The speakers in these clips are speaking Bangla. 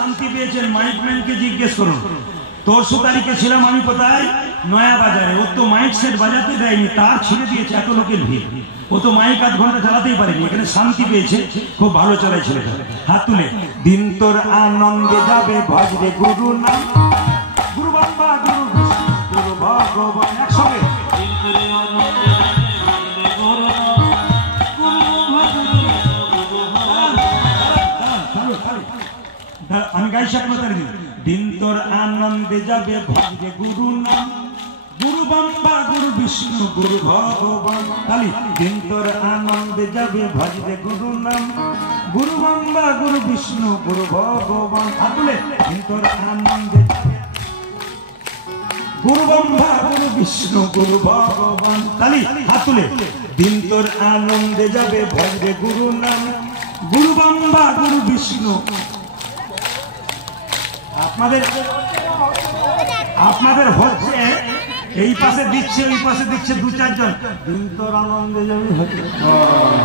শান্তি পেয়েছেন মাইকম্যানকে জিজ্ঞেস করুন। 4 তারিখে ছিলাম আমি কোথায়, নয়া বাজারে। ও তো মাইক সেট বাজাতে দেয়নি, তার ছিঁড়ে দিয়েছে, এত লোকের ভিড়। ও তো মাইক 8 ঘন্টা চালাতেই পারেনি, এখানে শান্তি পেয়েছে, খুব ভালো চালায় ছেলেটা। হাত তুলে দিন তোর আনন্দে যাবে ভজরে গুরু নাম, গুরু বাবা গুরু বিষ্ণু গুরু ভগবান। একসঙ্গে আমি গাইছি আপনাদের দিন তোর আনন্দে যাবে ভজরে গুরু নাম, গুরু বাম্বা গুরু বিষ্ণু গুরু ভগবান। তালি দিন তোর আনন্দে যাবে ভজরে গুরু নাম, গুরু বাম্বা গুরু বিষ্ণু গুরু ভগবান। হাত তুলে দিন তোর আনন্দে গুরু বাম্বা গুরু বিষ্ণু গুরু ভগবান। তালি হাত তুলে দিন তোর আনন্দে যাবে ভজরে গুরু নাম, গুরু বাম্বা গুরু বিষ্ণু। আপনাদের হচ্ছে এই পাশে দিচ্ছে, ওই পাশে দিচ্ছে 2-4 জন। দিন তোর আনন্দে যাবে,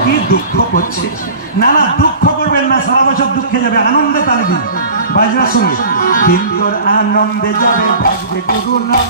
কি দুঃখ করছে। না না, দুঃখ করবেন না, সারা বছর দুঃখে যাবে, আনন্দে তালি দিন বাজনার সঙ্গে। দিন তোর আনন্দে যাবে ভজরে গুরু নাম,